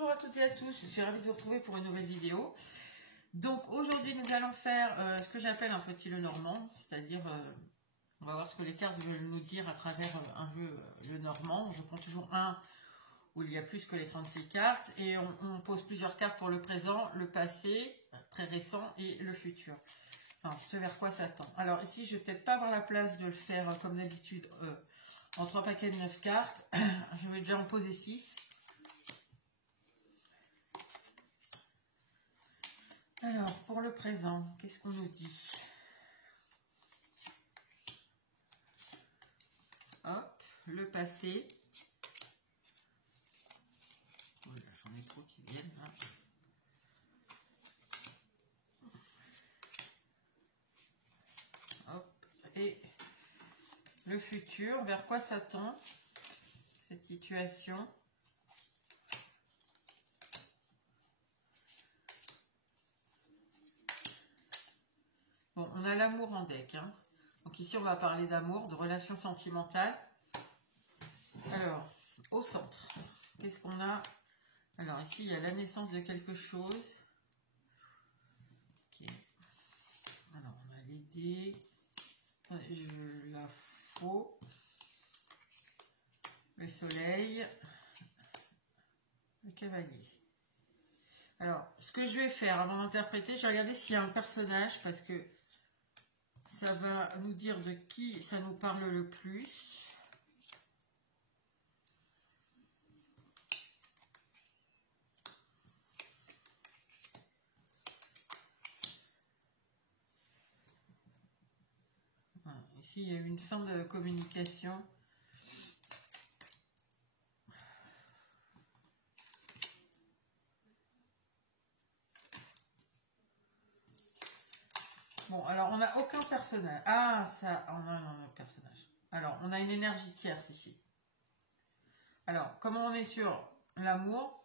Bonjour à toutes et à tous, je suis ravie de vous retrouver pour une nouvelle vidéo. Donc aujourd'hui nous allons faire ce que j'appelle un petit Lenormand, c'est-à-dire on va voir ce que les cartes veulent nous dire à travers un jeu Lenormand. Je prends toujours un où il y a plus que les 36 cartes et on pose plusieurs cartes pour le présent, le passé, très récent et le futur. Enfin, ce vers quoi ça tend. Alors ici je vais peut-être pas avoir la place de le faire comme d'habitude en 3 paquets de 9 cartes. Je vais déjà en poser 6. Alors, pour le présent, qu'est-ce qu'on nous dit? Hop, le passé. Oh là, j'en ai trop qui viennent là. Hop, et le futur, vers quoi ça tend, cette situation? Bon, on a l'amour en deck, hein. Donc ici, on va parler d'amour, de relations sentimentales. Alors, au centre, qu'est-ce qu'on a? Alors ici, il y a la naissance de quelque chose. Ok. Alors, on va l'aider. Je la faux. Le soleil. Le cavalier. Alors, ce que je vais faire avant d'interpréter, je vais regarder s'il y a un personnage parce que ça va nous dire de qui ça nous parle le plus. Voilà. Ici, il y a eu une fin de communication. Bon, alors on n'a aucun personnage. Ah, ça, on a un personnage. Alors, on a une énergie tierce ici. Alors, comment on est sur l'amour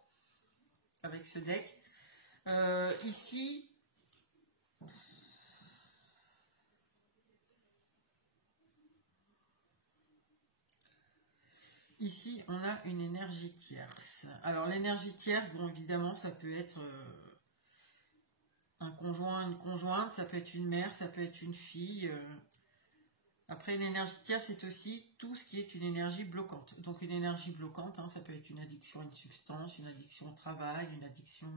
avec ce deck, ici, on a une énergie tierce. Alors, l'énergie tierce, bon, évidemment, ça peut être un conjoint, une conjointe, ça peut être une mère, ça peut être une fille. Après, l'énergie tierce, c'est aussi tout ce qui est une énergie bloquante. Donc, une énergie bloquante, hein, ça peut être une addiction à une substance, une addiction au travail, une addiction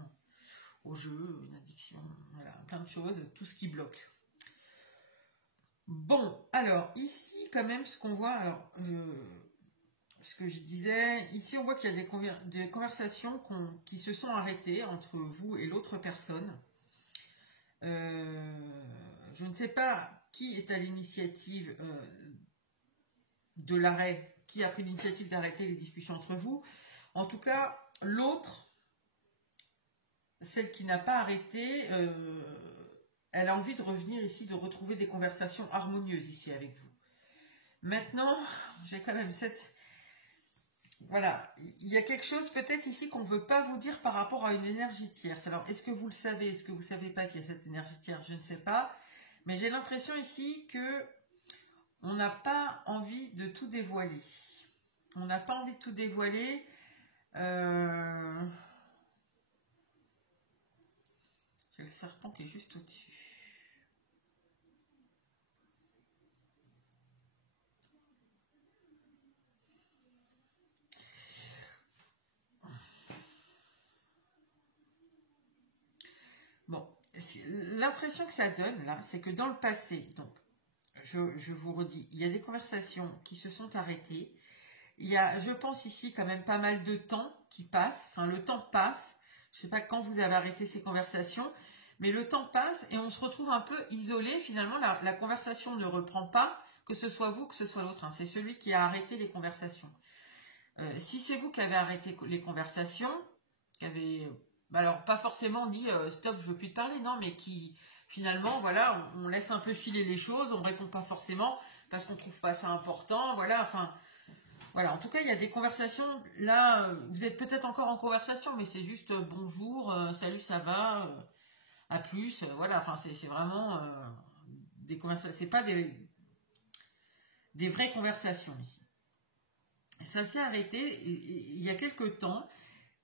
au jeu, une addiction, voilà, plein de choses, tout ce qui bloque. Bon, alors, ici, quand même, ce qu'on voit, alors, ce que je disais, ici, on voit qu'il y a des conversations qui se sont arrêtées entre vous et l'autre personne. Je ne sais pas qui est à l'initiative de l'arrêt, qui a pris l'initiative d'arrêter les discussions entre vous. En tout cas, l'autre, celle qui n'a pas arrêté, elle a envie de revenir ici, de retrouver des conversations harmonieuses ici avec vous. Maintenant, j'ai quand même cette... Voilà, il y a quelque chose peut-être ici qu'on ne veut pas vous dire par rapport à une énergie tierce. Alors, est-ce que vous le savez? Est-ce que vous ne savez pas qu'il y a cette énergie tierce? Je ne sais pas. Mais j'ai l'impression ici que on n'a pas envie de tout dévoiler. On n'a pas envie de tout dévoiler. J'ai le serpent qui est juste au-dessus. Bon, l'impression que ça donne là, c'est que dans le passé, donc je vous redis, il y a des conversations qui se sont arrêtées. Il y a, je pense ici, quand même pas mal de temps qui passe. Enfin, le temps passe. Je ne sais pas quand vous avez arrêté ces conversations, mais le temps passe et on se retrouve un peu isolé. Finalement, la conversation ne reprend pas, que ce soit vous, que ce soit l'autre. Hein. C'est celui qui a arrêté les conversations. Si c'est vous qui avez arrêté les conversations, qui avez... alors, pas forcément dit stop, je veux plus te parler, non, mais qui, finalement, voilà, on laisse un peu filer les choses, on répond pas forcément parce qu'on trouve pas ça important, voilà, enfin, voilà, en tout cas, il y a des conversations, là, vous êtes peut-être encore en conversation, mais c'est juste bonjour, salut, ça va, à plus, voilà, enfin, c'est vraiment des conversations, c'est pas des vraies conversations ici. Ça s'est arrêté il y a quelque temps.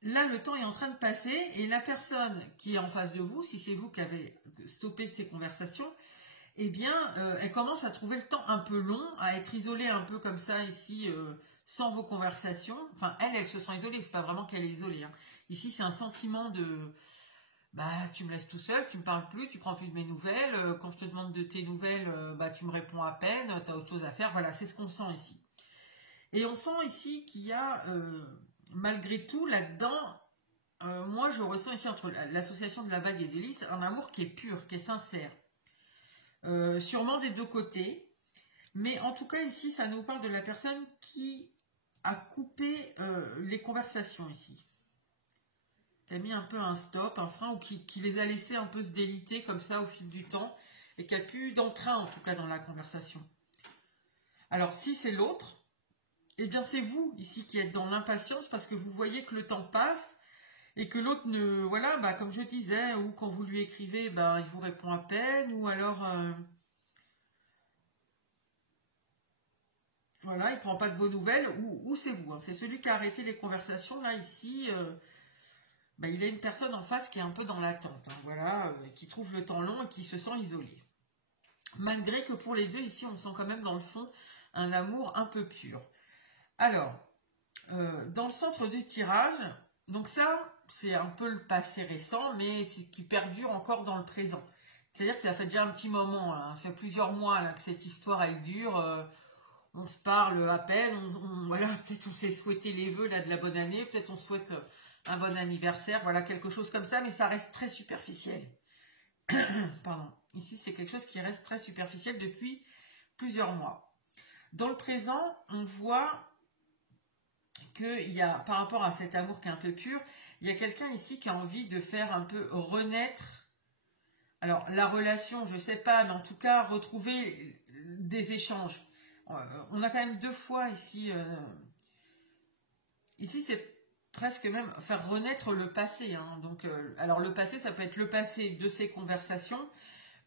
là, le temps est en train de passer et la personne qui est en face de vous, si c'est vous qui avez stoppé ces conversations, eh bien, elle commence à trouver le temps un peu long, à être isolée un peu comme ça ici, sans vos conversations. Enfin, elle se sent isolée, c'est pas vraiment qu'elle est isolée, hein. Ici, c'est un sentiment de, bah, tu me laisses tout seul, tu me parles plus, tu prends plus de mes nouvelles. Quand je te demande de tes nouvelles, bah, tu me réponds à peine, tu as autre chose à faire. Voilà, c'est ce qu'on sent ici. Et on sent ici qu'il y a, malgré tout, là-dedans, moi, je ressens ici entre l'association de la vague et d'Hélice un amour qui est pur, qui est sincère. Sûrement des deux côtés. Mais en tout cas, ici, ça nous parle de la personne qui a coupé les conversations ici. Qui a mis un peu un stop, un frein, ou qui les a laissés un peu se déliter comme ça au fil du temps, et qui a plus d'entrain en tout cas dans la conversation. Alors si c'est l'autre, eh bien c'est vous ici qui êtes dans l'impatience parce que vous voyez que le temps passe et que l'autre ne, voilà, bah, comme je disais, ou quand vous lui écrivez, bah, il vous répond à peine, ou alors voilà, il prend pas de vos nouvelles, ou c'est vous, hein, c'est celui qui a arrêté les conversations là ici. Bah, il a une personne en face qui est un peu dans l'attente, hein, voilà, qui trouve le temps long et qui se sent isolé. Malgré que pour les deux, ici, on sent quand même dans le fond un amour un peu pur. Alors, dans le centre du tirage, donc ça, c'est un peu le passé récent, mais qui perdure encore dans le présent. C'est-à-dire que ça fait déjà un petit moment, hein, ça fait plusieurs mois là, que cette histoire, elle dure. On se parle à peine, voilà, peut-être on s'est souhaité les vœux là, de la bonne année, peut-être on souhaite un bon anniversaire, voilà, quelque chose comme ça, mais ça reste très superficiel. Pardon. Ici, c'est quelque chose qui reste très superficiel depuis plusieurs mois. Dans le présent, on voit qu'il y a, par rapport à cet amour qui est un peu pur, il y a quelqu'un ici qui a envie de faire un peu renaître, alors la relation, je ne sais pas, mais en tout cas, retrouver des échanges. On a quand même deux fois ici, ici c'est presque même faire renaître le passé, hein. Donc, alors le passé, ça peut être le passé de ces conversations,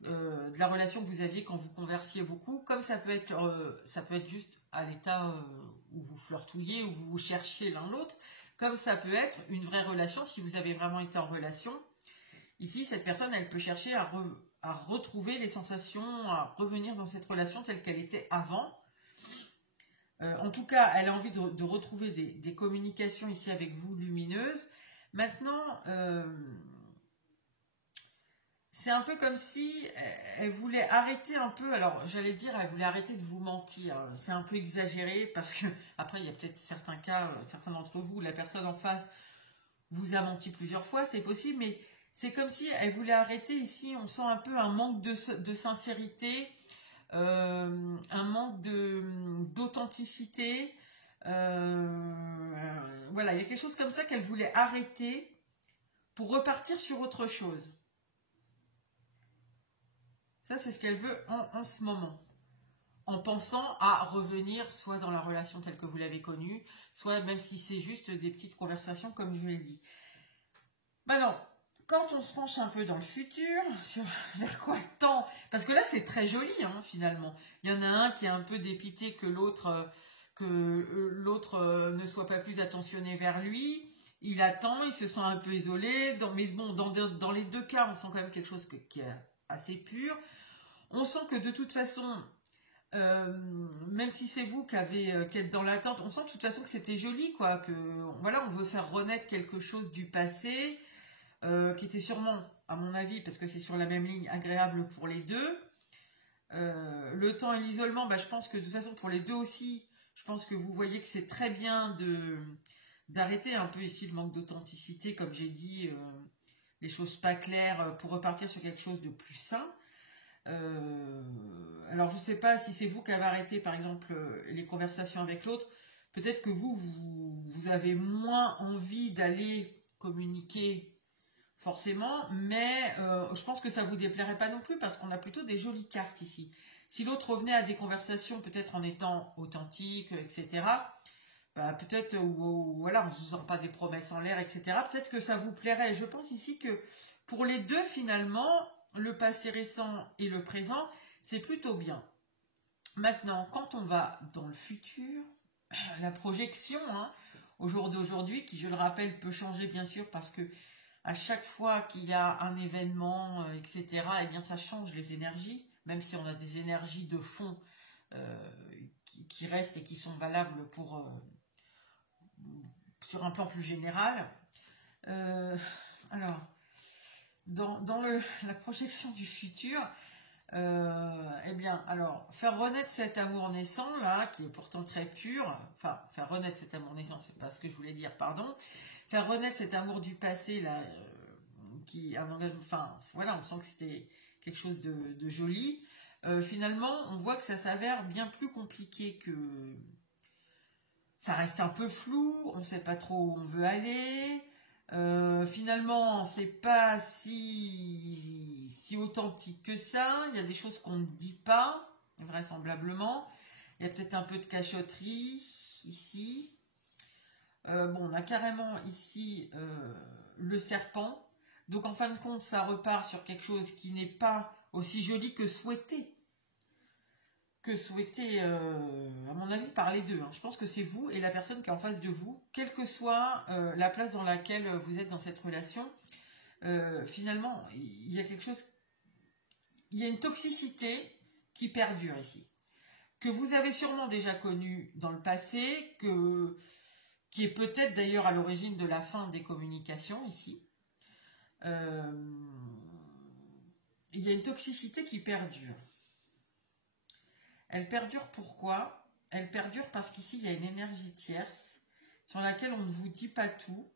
de la relation que vous aviez quand vous conversiez beaucoup, comme ça peut être juste à l'état où vous flirtouillez, où vous cherchiez l'un l'autre, comme ça peut être une vraie relation si vous avez vraiment été en relation. Ici, cette personne, elle peut chercher à retrouver les sensations, à revenir dans cette relation telle qu'elle était avant. En tout cas, elle a envie de retrouver des communications ici avec vous lumineuses. Maintenant, c'est un peu comme si elle voulait arrêter un peu, alors j'allais dire, elle voulait arrêter de vous mentir. C'est un peu exagéré parce que, après, il y a peut-être certains cas, certains d'entre vous, la personne en face vous a menti plusieurs fois, c'est possible, mais c'est comme si elle voulait arrêter ici. On sent un peu un manque de sincérité, un manque d'authenticité. Voilà, il y a quelque chose comme ça qu'elle voulait arrêter pour repartir sur autre chose. Ça, c'est ce qu'elle veut en ce moment. En pensant à revenir soit dans la relation telle que vous l'avez connue, soit même si c'est juste des petites conversations comme je l'ai dit. Maintenant, quand on se penche un peu dans le futur, vers quoi tend, parce que là c'est très joli hein, finalement. Il y en a un qui est un peu dépité que l'autre ne soit pas plus attentionné vers lui. Il attend, il se sent un peu isolé. Mais bon, dans les deux cas, on sent quand même quelque chose qui est assez pur. On sent que de toute façon, même si c'est vous qui êtes dans l'attente, on sent de toute façon que c'était joli, quoi. Que voilà, on veut faire renaître quelque chose du passé. Qui était sûrement, à mon avis, parce que c'est sur la même ligne, agréable pour les deux. Le temps et l'isolement, bah, je pense que de toute façon, pour les deux aussi, je pense que vous voyez que c'est très bien d'arrêter un peu ici le manque d'authenticité, comme j'ai dit, les choses pas claires, pour repartir sur quelque chose de plus sain. Alors, je ne sais pas si c'est vous qui avez arrêté, par exemple, les conversations avec l'autre. Peut-être que vous avez moins envie d'aller communiquer forcément, mais je pense que ça vous déplairait pas non plus parce qu'on a plutôt des jolies cartes ici. Si l'autre revenait à des conversations peut-être en étant authentique, etc., bah, peut-être, voilà, on ne se sent pas des promesses en l'air, etc., peut-être que ça vous plairait. Je pense ici que pour les deux, finalement, le passé récent et le présent, c'est plutôt bien. Maintenant, quand on va dans le futur, la projection, hein, au jour d'aujourd'hui, qui, je le rappelle, peut changer bien sûr parce que à chaque fois qu'il y a un événement, etc., eh bien ça change les énergies, même si on a des énergies de fond qui restent et qui sont valables pour sur un plan plus général. Alors, dans la projection du futur, eh bien, alors, faire renaître cet amour naissant, là, qui est pourtant très pur, enfin, faire renaître cet amour naissant, c'est pas ce que je voulais dire, pardon, faire renaître cet amour du passé, là, qui un engagement, enfin, voilà, on sent que c'était quelque chose de joli. Finalement, on voit que ça s'avère bien plus compliqué que... Ça reste un peu flou, on ne sait pas trop où on veut aller. Finalement, c'est pas si authentique que ça. Il y a des choses qu'on ne dit pas, vraisemblablement. Il y a peut-être un peu de cachotterie ici. Bon, on a carrément ici le serpent. Donc, en fin de compte, ça repart sur quelque chose qui n'est pas aussi joli que souhaité. À mon avis, par les deux. Je pense que c'est vous et la personne qui est en face de vous, quelle que soit la place dans laquelle vous êtes dans cette relation. Finalement, il y a quelque chose, il y a une toxicité qui perdure ici, que vous avez sûrement déjà connue dans le passé, qui est peut-être d'ailleurs à l'origine de la fin des communications ici. Il y a une toxicité qui perdure. Elle perdure pourquoi? Elle perdure parce qu'ici, il y a une énergie tierce sur laquelle on ne vous dit pas tout.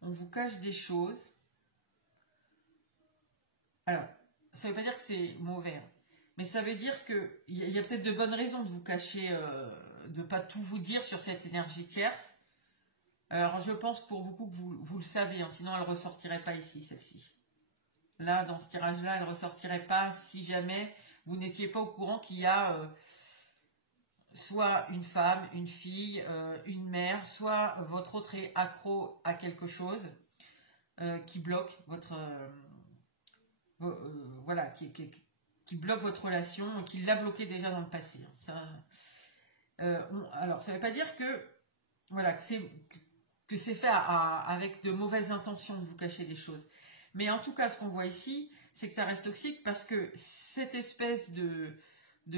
On vous cache des choses. Alors, ça ne veut pas dire que c'est mauvais, mais ça veut dire qu'il y a peut-être de bonnes raisons de vous cacher, de ne pas tout vous dire sur cette énergie tierce. Alors, je pense pour beaucoup que vous le savez, sinon elle ne ressortirait pas ici, celle-ci. Là, dans ce tirage-là, elle ne ressortirait pas si jamais vous n'étiez pas au courant qu'il y a soit une femme, une fille, une mère, soit votre autre est accro à quelque chose qui bloque votre... voilà, qui bloque votre relation, qui l'a bloqué déjà dans le passé. Alors, ça ne veut pas dire que, voilà, que c'est fait avec de mauvaises intentions de vous cacher des choses. Mais en tout cas, ce qu'on voit ici, c'est que ça reste toxique parce que cette espèce de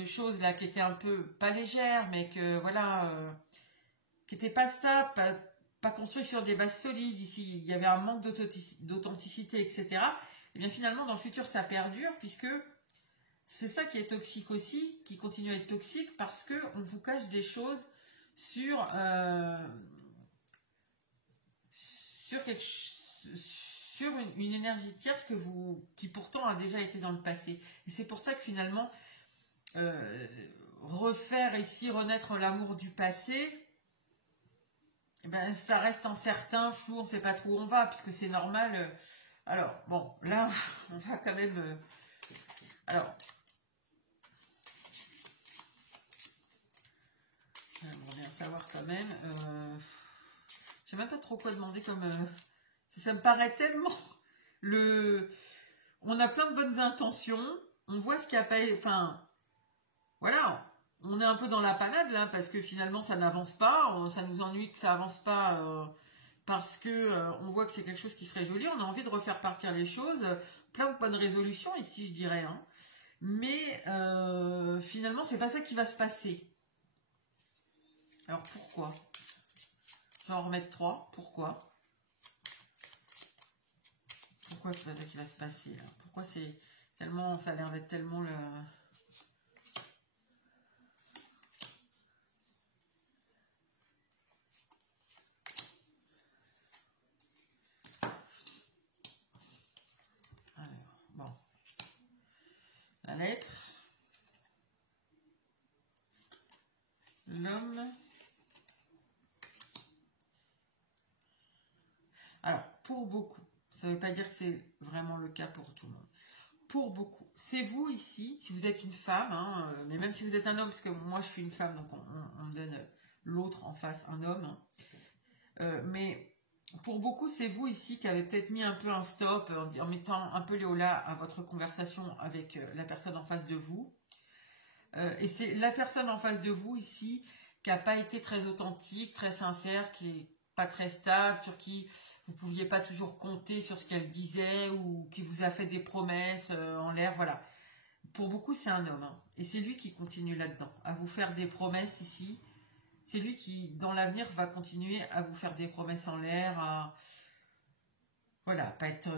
choses là qui était un peu pas légère, mais que voilà, qui n'était pas stable, pas construit sur des bases solides. Ici, il y avait un manque d'authenticité, etc. Et bien finalement, dans le futur, ça perdure puisque c'est ça qui est toxique aussi, qui continue à être toxique parce que on vous cache des choses sur une énergie tierce qui pourtant a déjà été dans le passé. Et c'est pour ça que finalement, refaire ici, renaître l'amour du passé, eh ben, ça reste incertain, flou, on ne sait pas trop où on va, puisque c'est normal. Alors, bon, là, on va quand même... alors, j'aimerais bien savoir quand même... je sais même pas trop quoi demander comme... ça me paraît tellement... On a plein de bonnes intentions, on voit ce qu'il y a pas... Enfin, voilà, on est un peu dans la panade là, parce que finalement ça n'avance pas, ça nous ennuie que ça avance pas, parce que on voit que c'est quelque chose qui serait joli, on a envie de refaire partir les choses, plein de bonnes résolutions ici, je dirais, mais finalement c'est pas ça qui va se passer. Alors pourquoi? Je vais en remettre 3, pourquoi c'est pas ça qui va se passer là? Pourquoi c'est tellement, ça a l'air d'être tellement le... Alors, bon. La lettre. L'homme. Alors, pour beaucoup, ça ne veut pas dire que c'est vraiment le cas pour tout le monde. Pour beaucoup, c'est vous ici, si vous êtes une femme, mais même si vous êtes un homme, parce que moi je suis une femme, donc on me donne l'autre en face, un homme. Mais pour beaucoup, c'est vous ici qui avez peut-être mis un peu un stop, en mettant un peu les holà à votre conversation avec la personne en face de vous. Et c'est la personne en face de vous ici n'a pas été très authentique, très sincère, qui est pas très stable, sur qui vous ne pouviez pas toujours compter sur ce qu'elle disait, ou qui vous a fait des promesses en l'air, voilà. Pour beaucoup, c'est un homme, hein, et c'est lui qui continue là-dedans, à vous faire des promesses ici. C'est lui qui, dans l'avenir, va continuer à vous faire des promesses en l'air, à voilà, pas être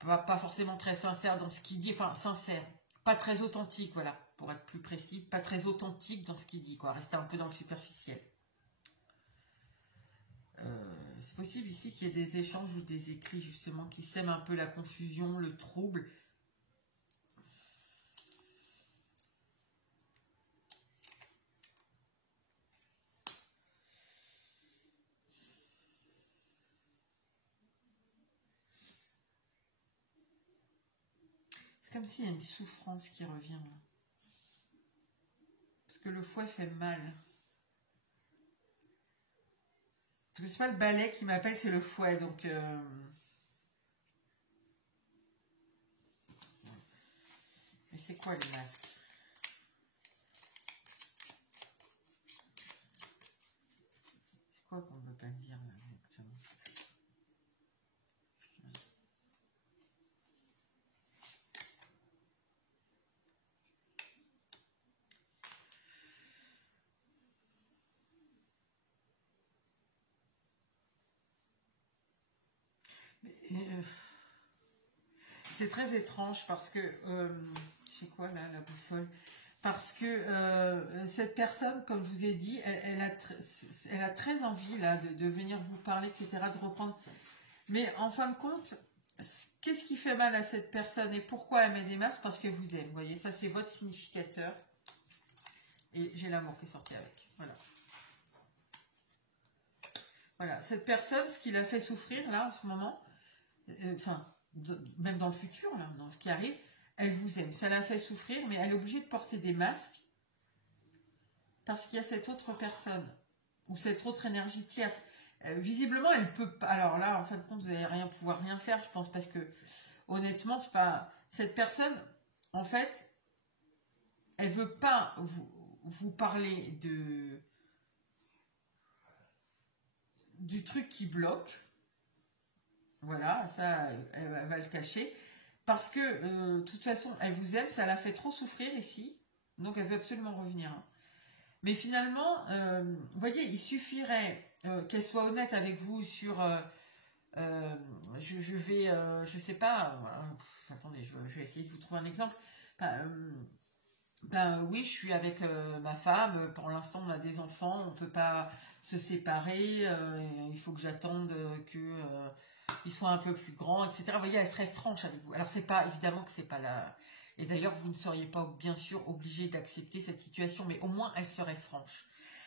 pas forcément très sincère dans ce qu'il dit, enfin sincère, pas très authentique, voilà, pour être plus précis, pas très authentique dans ce qu'il dit, quoi, rester un peu dans le superficiel. C'est possible ici qu'il y ait des échanges ou des écrits justement qui sèment un peu la confusion, le trouble. C'est comme s'il y a une souffrance qui revient là. Parce que le fouet fait mal. Parce que c'est pas le balai qui m'appelle, c'est le fouet, donc... Mais c'est quoi les masques? C'est quoi qu'on ne veut pas dire là, exactement? C'est très étrange parce que... c'est quoi là, la boussole? Parce que cette personne, comme je vous ai dit, elle a très envie là de venir vous parler, etc., de reprendre. Mais en fin de compte, qu'est-ce qui fait mal à cette personne et pourquoi elle met des masques? Parce qu'elle vous aime. Vous voyez, ça c'est votre significateur. Et j'ai l'amour qui est sorti avec. Voilà. Voilà. Cette personne, ce qui l'a fait souffrir là en ce moment, enfin, même dans le futur, là, dans ce qui arrive, elle vous aime. Ça l'a fait souffrir, mais elle est obligée de porter des masques parce qu'il y a cette autre personne ou cette autre énergie tierce. Visiblement, elle peut pas. Alors là, en fin de compte, vous n'allez pouvoir rien faire, je pense, parce que honnêtement, c'est pas cette personne. En fait, elle veut pas vous parler du truc qui bloque. Voilà, ça, elle va le cacher. Parce que, de toute façon, elle vous aime, ça l'a fait trop souffrir ici. Donc, elle veut absolument revenir. Mais finalement, vous voyez, il suffirait qu'elle soit honnête avec vous sur... je sais pas... attendez, je vais essayer de vous trouver un exemple. Oui, je suis avec ma femme. Pour l'instant, on a des enfants. On ne peut pas se séparer. Il faut que j'attende qu'ils soient un peu plus grands, etc. Vous voyez, elle serait franche avec vous. Alors, c'est pas évidemment que c'est pas la. Et d'ailleurs, vous ne seriez pas bien sûr obligé d'accepter cette situation, mais au moins elle serait franche.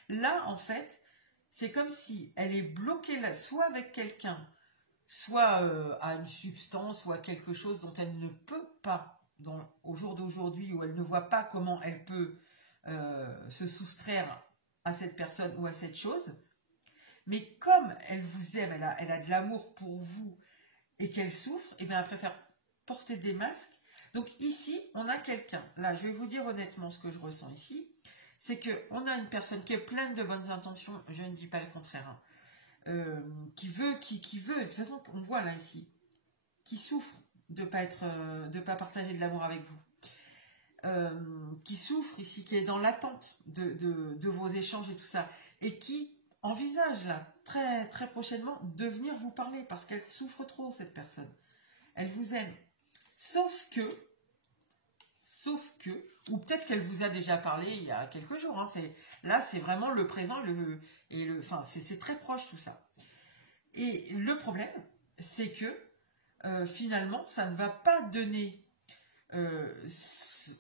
Là, en fait, c'est comme si elle est bloquée là, soit avec quelqu'un, soit à une substance ou à quelque chose dont elle ne peut pas, au jour d'aujourd'hui, où elle ne voit pas comment elle peut se soustraire à cette personne ou à cette chose. Mais comme elle vous aime, elle a de l'amour pour vous et qu'elle souffre, et bien elle préfère porter des masques. Donc ici, on a quelqu'un. Là, je vais vous dire honnêtement ce que je ressens ici. C'est qu'on a une personne qui est pleine de bonnes intentions, je ne dis pas le contraire, hein, qui veut, de toute façon, on voit là ici, qui souffre de pas partager de l'amour avec vous, qui souffre ici, qui est dans l'attente de vos échanges et tout ça, et qui envisage là, très, très prochainement, de venir vous parler, parce qu'elle souffre trop, cette personne. Elle vous aime. Sauf que, ou peut-être qu'elle vous a déjà parlé il y a quelques jours, hein, là c'est vraiment le présent, enfin c'est très proche tout ça. Et le problème, c'est que finalement, ça ne va pas donner ce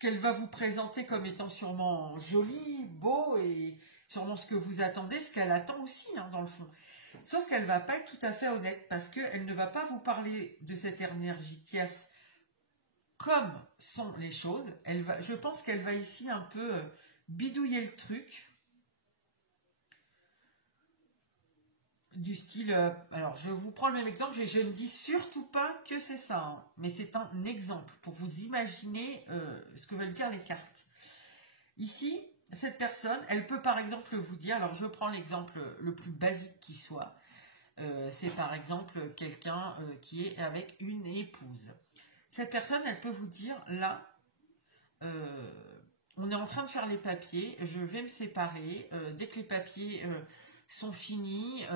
qu'elle va vous présenter comme étant sûrement joli, beau, et sûrement ce que vous attendez, ce qu'elle attend aussi, hein, dans le fond. Sauf qu'elle ne va pas être tout à fait honnête, parce qu'elle ne va pas vous parler de cette énergie tierce comme sont les choses. Je pense qu'elle va ici un peu bidouiller le truc, du style, alors je vous prends le même exemple, je ne dis surtout pas que c'est ça, hein, mais c'est un exemple pour vous imaginer ce que veulent dire les cartes. Ici, cette personne, elle peut par exemple vous dire, alors je prends l'exemple le plus basique qui soit, c'est par exemple quelqu'un qui est avec une épouse. Cette personne, elle peut vous dire, là, on est en train de faire les papiers, je vais me séparer, dès que les papiers sont finis,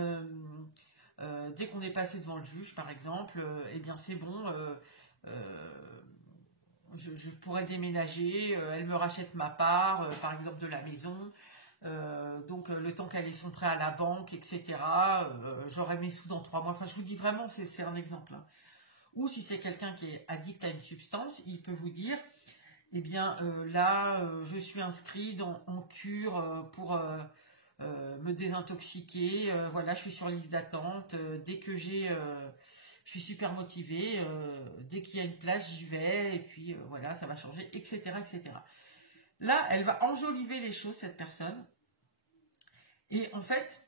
dès qu'on est passé devant le juge par exemple, eh bien c'est bon, je pourrais déménager, elle me rachète ma part, par exemple de la maison, donc le temps qu'elle ait son prêt à la banque, etc., j'aurai mes sous dans 3 mois, enfin je vous dis vraiment, c'est un exemple, hein. Ou si c'est quelqu'un qui est addict à une substance, il peut vous dire, eh bien là, je suis inscrit en cure pour me désintoxiquer, voilà, je suis sur liste d'attente, dès que je suis super motivée, dès qu'il y a une place, j'y vais, et puis voilà, ça va changer, etc., etc. Là, elle va enjoliver les choses, cette personne, et en fait,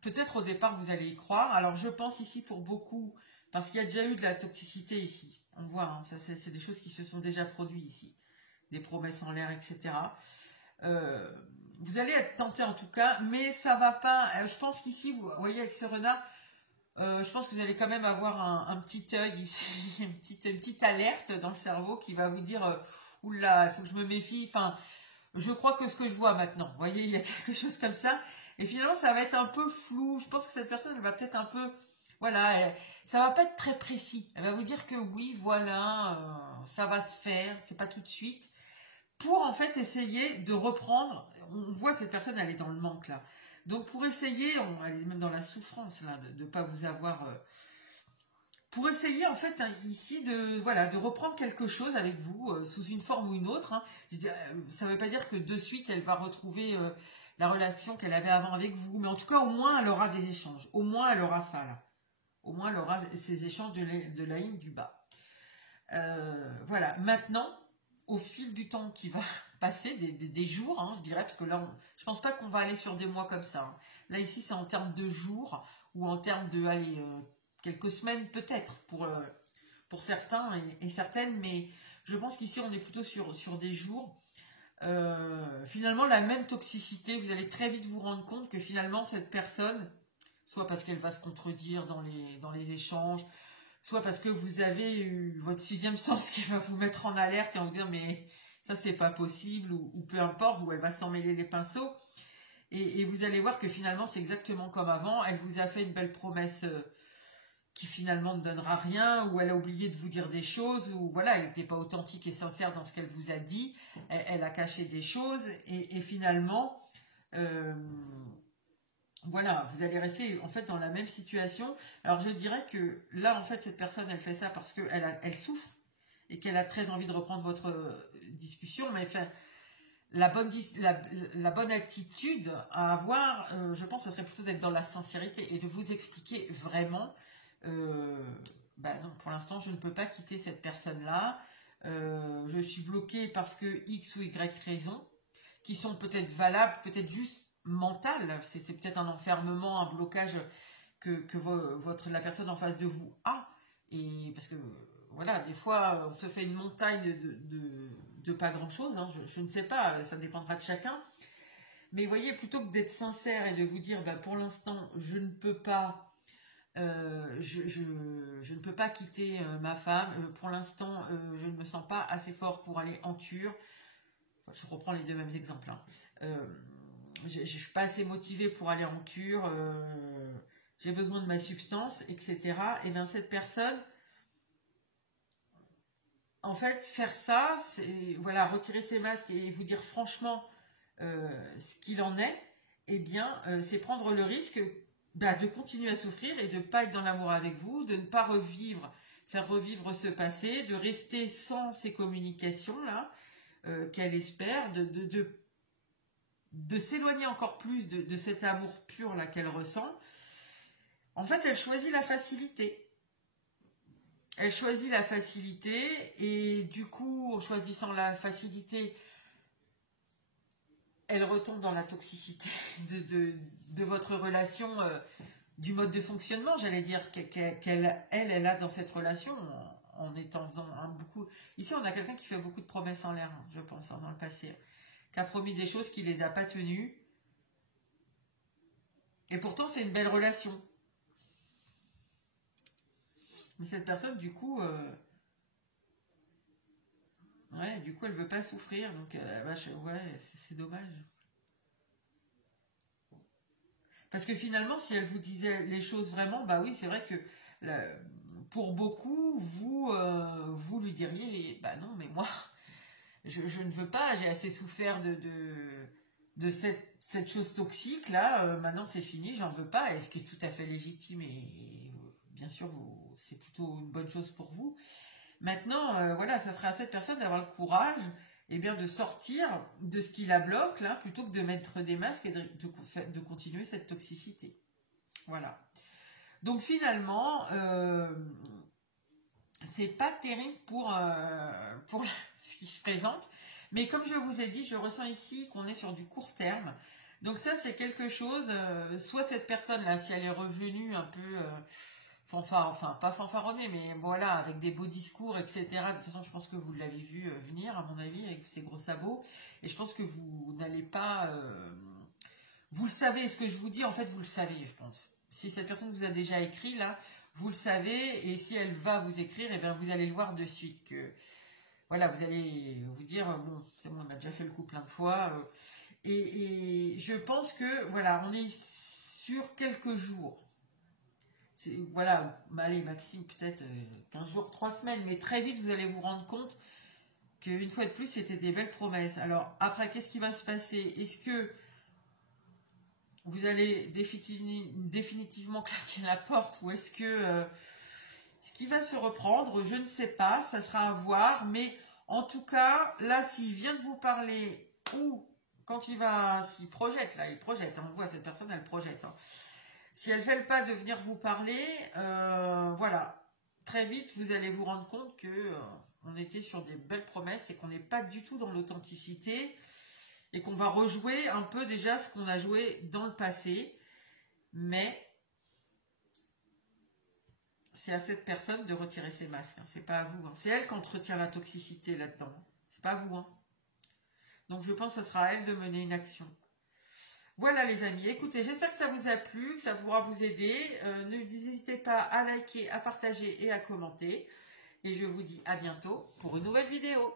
peut-être au départ, vous allez y croire. Alors, je pense ici pour beaucoup, parce qu'il y a déjà eu de la toxicité ici, on voit, hein, ça c'est des choses qui se sont déjà produites ici, des promesses en l'air, etc., vous allez être tenté en tout cas, mais ça va pas. Je pense qu'ici, vous voyez avec ce renard, je pense que vous allez quand même avoir un petit œil ici, une petite alerte dans le cerveau qui va vous dire oula, il faut que je me méfie. Enfin, je crois que ce que je vois maintenant, vous voyez, il y a quelque chose comme ça. Et finalement, ça va être un peu flou. Je pense que cette personne, elle va peut-être un peu, voilà, ça va pas être très précis. Elle va vous dire que oui, voilà, ça va se faire, c'est pas tout de suite, pour en fait essayer de reprendre. On voit cette personne, elle est dans le manque là. Donc pour essayer, elle est même dans la souffrance là, de ne pas vous avoir. Pour essayer en fait, hein, ici de voilà, de reprendre quelque chose avec vous sous une forme ou une autre, hein. Ça ne veut pas dire que de suite elle va retrouver la relation qu'elle avait avant avec vous, mais en tout cas au moins elle aura des échanges. Au moins elle aura ça là. Au moins elle aura ces échanges de la ligne du bas. Voilà. Maintenant, au fil du temps qui va passer, des jours, hein, je dirais, parce que là, je pense pas qu'on va aller sur des mois comme ça, hein. Là, ici, c'est en termes de jours ou en termes de, allez, quelques semaines peut-être pour certains et certaines, mais je pense qu'ici, on est plutôt sur des jours. Finalement, la même toxicité, vous allez très vite vous rendre compte que finalement, cette personne, soit parce qu'elle va se contredire dans les échanges, soit parce que vous avez eu votre 6e sens qui va vous mettre en alerte et en vous dire mais ça c'est pas possible, ou peu importe, où elle va s'en mêler les pinceaux, et vous allez voir que finalement c'est exactement comme avant. Elle vous a fait une belle promesse qui finalement ne donnera rien, ou elle a oublié de vous dire des choses, ou voilà, elle n'était pas authentique et sincère dans ce qu'elle vous a dit, elle a caché des choses, et finalement voilà, vous allez rester en fait dans la même situation. Alors je dirais que là, en fait, cette personne, elle fait ça parce qu'elle elle souffre et qu'elle a très envie de reprendre votre discussion. Mais enfin, la bonne attitude à avoir, je pense, ce serait plutôt d'être dans la sincérité et de vous expliquer vraiment, non, pour l'instant, je ne peux pas quitter cette personne-là. Je suis bloquée parce que X ou Y raisons, qui sont peut-être valables, peut-être juste mental, c'est peut-être un enfermement, un blocage que la personne en face de vous a, et parce que voilà, des fois on se fait une montagne de pas grand chose, hein, je ne sais pas, ça dépendra de chacun, mais voyez, plutôt que d'être sincère et de vous dire pour l'instant je ne peux pas je ne peux pas quitter ma femme, pour l'instant je ne me sens pas assez fort pour aller en cure. Enfin, je reprends les deux mêmes exemples, hein. Je ne suis pas assez motivée pour aller en cure, j'ai besoin de ma substance, etc. Et bien cette personne, en fait, faire ça, c'est voilà, retirer ses masques et vous dire franchement ce qu'il en est, eh bien, c'est prendre le risque de continuer à souffrir et de ne pas être dans l'amour avec vous, de ne pas faire revivre ce passé, de rester sans ces communications-là qu'elle espère, de s'éloigner encore plus de cet amour pur là qu'elle ressent. En fait, elle choisit la facilité. Elle choisit la facilité, et du coup, en choisissant la facilité, elle retombe dans la toxicité de votre relation du mode de fonctionnement, j'allais dire, qu'elle a dans cette relation, en étant faisant beaucoup... Ici, on a quelqu'un qui fait beaucoup de promesses en l'air, hein, je pense, hein, dans le passé, qui a promis des choses qui les a pas tenues. Et pourtant, c'est une belle relation. Mais cette personne, du coup... ouais, du coup, elle veut pas souffrir, donc ouais, c'est dommage. Parce que finalement, si elle vous disait les choses vraiment, bah oui, c'est vrai que pour beaucoup, vous lui diriez, bah non, mais moi, je ne veux pas, j'ai assez souffert de cette chose toxique là, maintenant c'est fini, j'en veux pas, et ce qui est tout à fait légitime et bien sûr, c'est plutôt une bonne chose pour vous. Maintenant, voilà, ça sera à cette personne d'avoir le courage, eh bien, de sortir de ce qui la bloque, là, plutôt que de mettre des masques et de continuer cette toxicité. Voilà. Donc finalement, c'est pas terrible pour ce qui se présente, mais comme je vous ai dit, je ressens ici qu'on est sur du court terme. Donc ça, c'est quelque chose, soit cette personne-là, si elle est revenue un peu... enfin pas fanfaronné, mais voilà, avec des beaux discours, etc. De toute façon, je pense que vous l'avez vu venir, à mon avis, avec ses gros sabots. Et je pense que vous n'allez pas... vous le savez, ce que je vous dis, en fait, vous le savez, je pense. Si cette personne vous a déjà écrit, là, vous le savez, et si elle va vous écrire, eh bien, vous allez le voir de suite. Que, voilà, vous allez vous dire, bon, c'est bon, on a déjà fait le coup plein de fois. Et je pense que, voilà, on est sur quelques jours. Voilà, allez Maxime, peut-être 15 jours, 3 semaines, mais très vite vous allez vous rendre compte qu'une fois de plus c'était des belles promesses. Alors après, qu'est-ce qui va se passer? Est-ce que vous allez définitivement claquer la porte, ou est-ce que ce qui va se reprendre, je ne sais pas, ça sera à voir, mais en tout cas, là, s'il vient de vous parler, ou quand s'il projette, là, il projette, hein, on voit cette personne, elle projette, hein. Si elle fait le pas de venir vous parler, voilà, très vite vous allez vous rendre compte que on était sur des belles promesses et qu'on n'est pas du tout dans l'authenticité et qu'on va rejouer un peu déjà ce qu'on a joué dans le passé, mais c'est à cette personne de retirer ses masques, hein, c'est pas à vous, hein. C'est elle qui entretient la toxicité là-dedans, c'est pas à vous, hein. Donc je pense que ce sera à elle de mener une action. Voilà les amis, écoutez, j'espère que ça vous a plu, que ça pourra vous aider. N'hésitez pas à liker, à partager et à commenter. Et je vous dis à bientôt pour une nouvelle vidéo.